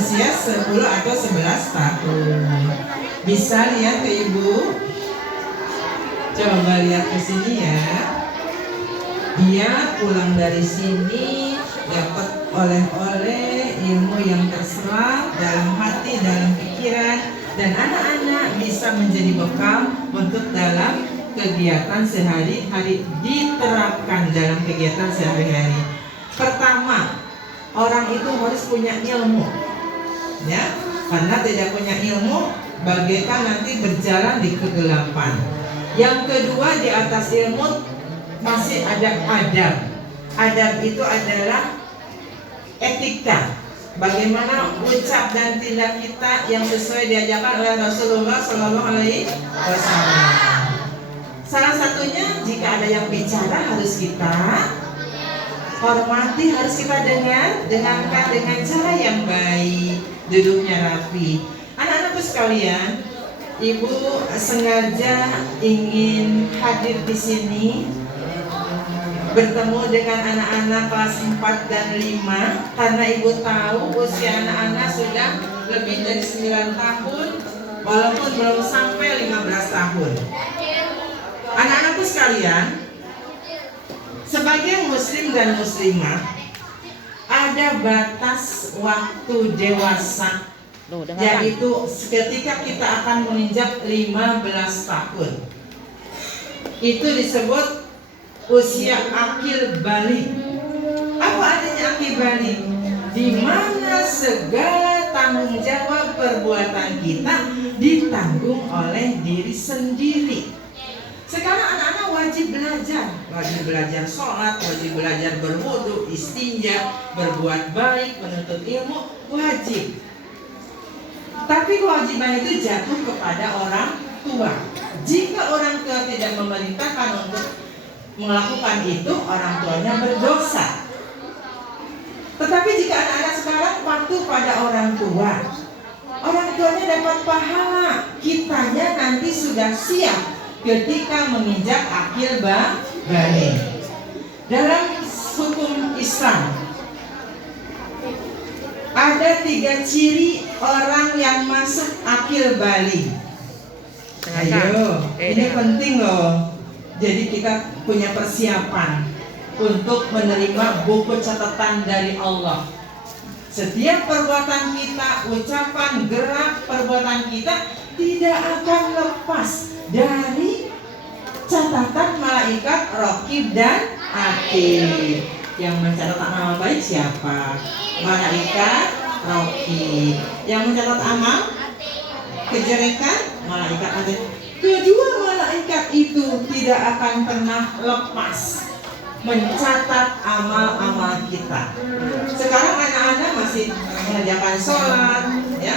usia 10 atau 11 tahun. Bisa lihat ke Ibu? Coba lihat ke sini ya. Dia pulang dari sini dapat oleh-oleh ilmu yang terserap dalam hati, dalam pikiran, dan anak-anak bisa menjadi bekal untuk dalam kegiatan sehari-hari, diterapkan dalam kegiatan sehari-hari. Pertama, orang itu harus punya ilmu, ya, karena tidak punya ilmu bagaikan nanti berjalan di kegelapan. Yang kedua, di atas ilmu masih ada adab. Adab itu adalah etika, bagaimana ucap dan tindak kita yang sesuai diajarkan oleh Rasulullah Shallallahu Alaihi Wasallam. Salah satunya, jika ada yang bicara harus kita hormati, harus kita dengarkan dengan cara yang baik, duduknya rapi. Anak-anakku sekalian, Ibu sengaja ingin hadir di sini, bertemu dengan anak-anak kelas 4 dan 5, karena Ibu tahu usia anak-anak sudah lebih dari 9 tahun, walaupun belum sampai 15 tahun. Anak-anakku sekalian, sebagai muslim dan muslimah, ada batas waktu dewasa, yaitu ketika kita akan menginjak 15 tahun. Itu disebut usia akil balik. Apa artinya akil balik? Di mana segala tanggung jawab perbuatan kita ditanggung oleh diri sendiri. Sekarang anak-anak wajib belajar sholat, wajib belajar berwudu, istinja, berbuat baik, menuntut ilmu, wajib. Tapi kewajiban itu jatuh kepada orang tua. Jika orang tua tidak memerintahkan untuk melakukan itu, orang tuanya berdosa. Tetapi jika anak-anak sekarang patuh pada orang tuanya dapat pahala. Kitanya nanti sudah siap ketika menginjak akil balik. Dalam hukum Islam ada 3 ciri orang yang masuk akil balik. Ayo, ini penting loh. Jadi kita punya persiapan untuk menerima buku catatan dari Allah. Setiap perbuatan kita, ucapan, gerak, perbuatan kita tidak akan lepas dari catatan malaikat Raqib dan Atid. Yang mencatat amal baik siapa? Malaikat Raqib. Yang mencatat amal kejelekan, malaikat Atid. Kedua malaikat itu tidak akan pernah lepas mencatat amal-amal kita. Sekarang anak-anak masih mengerjakan sholat, ya,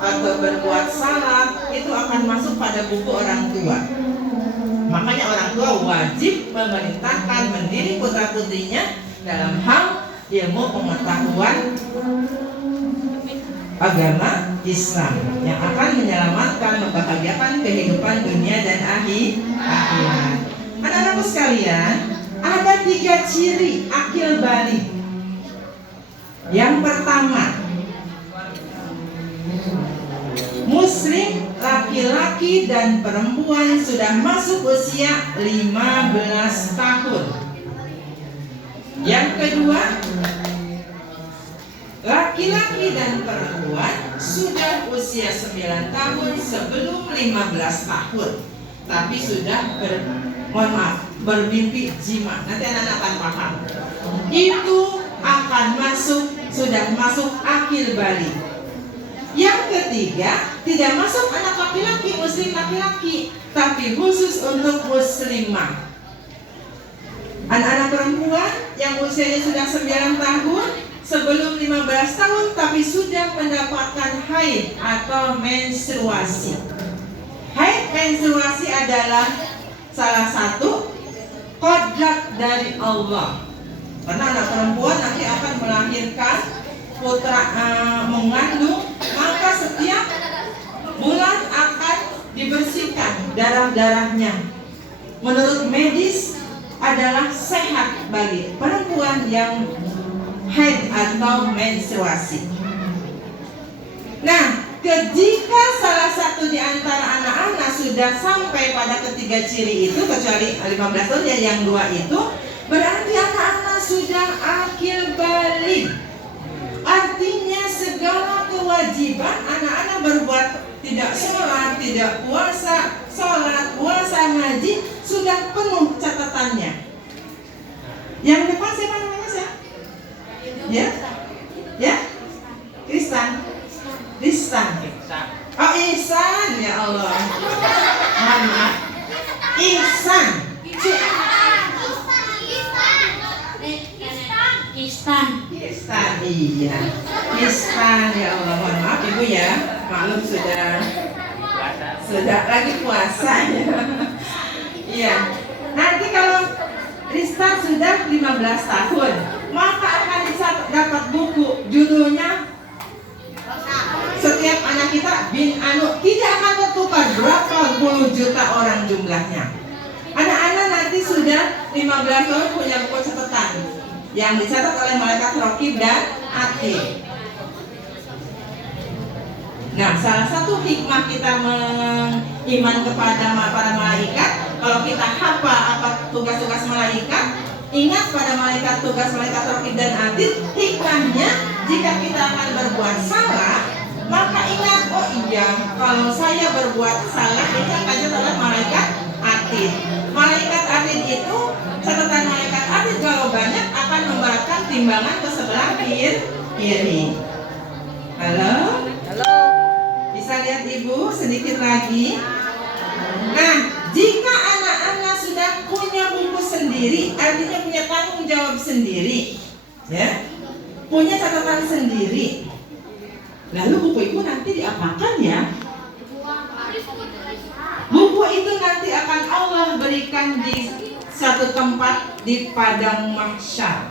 atau berbuat salah, itu akan masuk pada buku orang tua. Makanya orang tua wajib memerintahkan mendidik putra-putrinya dalam hal ilmu pengetahuan agama Islam yang akan menyelamatkan, membahagiakan kehidupan dunia dan akhirat. Anak-anakku sekalian, ada 3 ciri akil balik. Yang pertama, muslim laki-laki dan perempuan sudah masuk usia 15 tahun. Yang kedua, laki-laki dan perempuan sudah usia 9 tahun sebelum 15 tahun, tapi sudah bermimpi jima. Nanti anak-anak akan paham. Itu akan sudah masuk akil balik. Yang ketiga, tidak masuk anak laki-laki, muslim laki-laki, tapi khusus untuk muslimah. Anak-anak perempuan yang usianya sudah 9 tahun sebelum 15 tahun tapi sudah mendapatkan haid atau menstruasi. Haid menstruasi adalah salah satu kodrat dari Allah. Karena anak perempuan nanti akan melahirkan putra, mengandung, maka setiap bulan akan dibersihkan darah-darahnya. Menurut medis adalah sehat bagi perempuan yang haid atau menstruasi. Jika salah satu di antara anak-anak sudah sampai pada ketiga ciri itu, kecuali 15 tahun ya, yang dua itu berarti anak-anak sudah akil balik. Artinya segala kewajiban anak-anak berbuat, tidak sholat, tidak puasa, sholat, puasa, ngaji, sudah penuh catatannya. Yang depan siapa namanya siapa? Ya? Ya? Kristan. Oh, Ihsan, ya Allah. Maaf. Ihsan. Ihsan, iya. Ihsan, ya Allah. Mohon maaf Ibu ya. Maklum sudah lagi puasa ya. Iya. Nanti kalau Krista sudah 15 tahun, maka akan bisa dapat buku judulnya setiap anak kita bin anu, tidak akan tertukar berapa puluh juta orang jumlahnya. Anak-anak nanti sudah 15 tahun punya buku catatan yang dicatat oleh malaikat Raqib dan Atid. Nah, salah satu hikmah kita mengiman kepada para malaikat, kalau kita hafal apa tugas-tugas malaikat, ingat pada malaikat, tugas malaikat Raqib dan Atid, hikmahnya jika kita akan berbuat salah, maka ingat, oh iya, kalau saya berbuat salah, ini akan dicatat oleh malaikat Atid. Malaikat Atid itu, catatan malaikat Atid kalau banyak akan memberatkan timbangan ke sebelah kiri. Halo? Bisa lihat Ibu sedikit lagi. Nah, jika anak-anak sudah punya buku sendiri, artinya punya tanggung jawab sendiri, ya, punya catatan sendiri, lalu buku itu nanti diapakan ya? Buku itu nanti akan Allah berikan di satu tempat di padang mahsyar.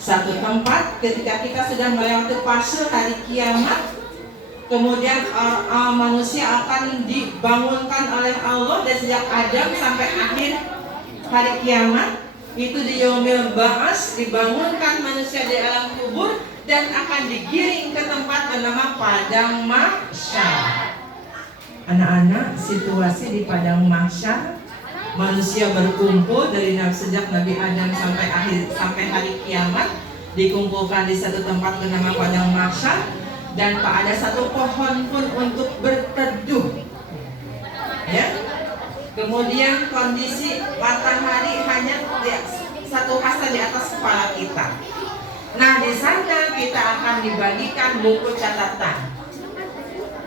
Satu tempat ketika kita sudah melewati fase hari kiamat, kemudian manusia akan dibangunkan oleh Allah dari sejak Adam sampai akhir hari kiamat. Itu di Yaumil Ba'ats, dibangunkan manusia di alam kubur dan akan digiring ke tempat bernama padang mahsyar. Anak-anak, situasi di padang mahsyar, manusia berkumpul dari sejak Nabi Adam sampai hari kiamat, dikumpulkan di satu tempat bernama padang mahsyar. Dan tak ada satu pohon pun untuk berteduh, ya. Kemudian kondisi matahari hanya satu hasta di atas kepala kita. Nah, di sana kita akan dibagikan buku catatan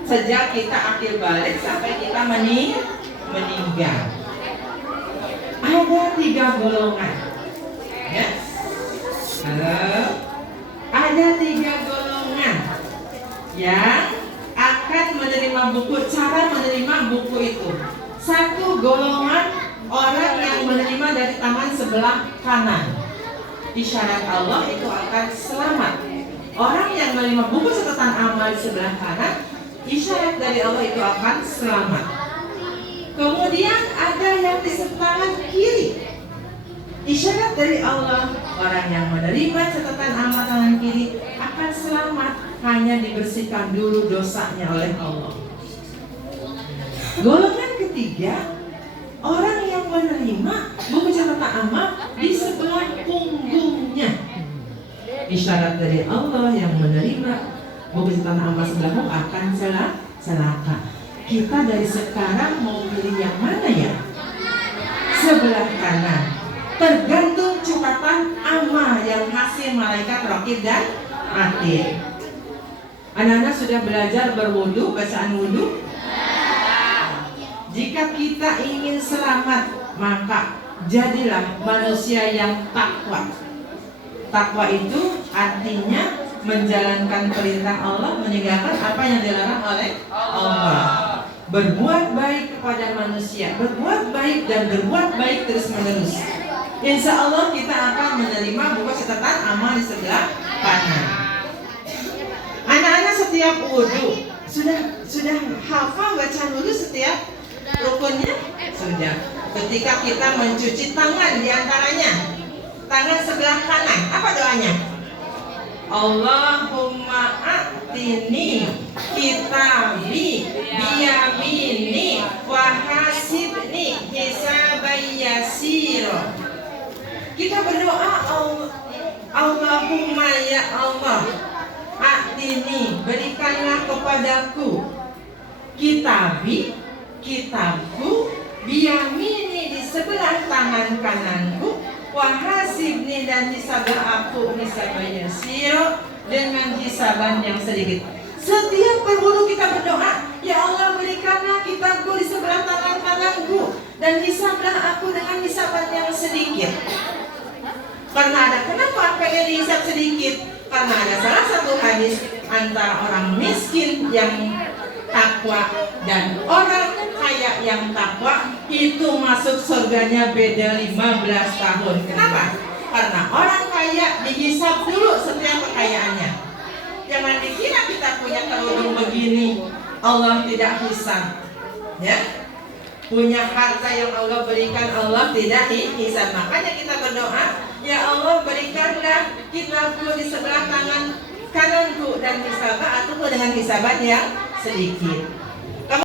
sejak kita akil balik sampai kita meninggal. Ada 3 golongan, ya. Halo? Ada 3 golongan yang akan menerima buku, cara menerima buku itu. Satu golongan orang yang menerima dari tangan sebelah kanan. Isyarat Allah itu akan selamat. Orang yang menerima buku catatan amal di sebelah kanan, isyarat dari Allah itu akan selamat. Kemudian ada yang di tangan kiri. Isyarat dari Allah, orang yang menerima catatan amal tangan kiri akan selamat, hanya dibersihkan dulu dosanya oleh Allah. Golongan ketiga, orang yang menerima buku catatan amal di sebelah punggungnya. Isyarat dari Allah, yang menerima buku catatan amal sebelahmu akan celaka. Kita dari sekarang mau pilih yang mana ya? Sebelah kanan. Tergantung catatan amal yang hasil malaikat Raqib dan Atid. Anak-anak sudah belajar berwudu, bacaan wudu? Jika kita ingin selamat, maka jadilah manusia yang takwa. Takwa itu artinya menjalankan perintah Allah, meninggalkan apa yang dilarang oleh Allah. Berbuat baik kepada manusia, berbuat baik dan berbuat baik terus-menerus. Insya Allah kita akan menerima buku catatan amal di sebelah kanan. Anak-anak setiap wudu sudah hafal bacaan wudu setiap rukunnya? Sudah. Ketika kita mencuci tangan, diantaranya tangan sebelah kanan, apa doanya? Allahumma a'tini Allahumma ya Allah, atini, berikanlah kepadaku kitabku biyamini, di sebelah tangan kananku, wahasibni, dan hisablah aku hisabnya siro, dengan hisaban yang sedikit. Setiap perguru kita berdoa, ya Allah berikanlah kitabku di sebelah tangan kananku, dan hisablah aku dengan hisaban yang sedikit. Kenapa pengen dihisab sedikit? Karena ada salah satu hadis antara orang miskin yang takwa dan orang kaya yang takwa itu masuk surganya beda 15 tahun. Kenapa? Karena orang kaya dihisab dulu setiap kekayaannya. Jangan dikira kita punya kerudung begini Allah tidak hisab, ya. Punya harta yang Allah berikan Allah tidak hisab. Makanya kita berdoa, ya Allah berikanlah kitabku di sebelah tangan kananku, dan hisabah aku dengan hisaban yang sedikit.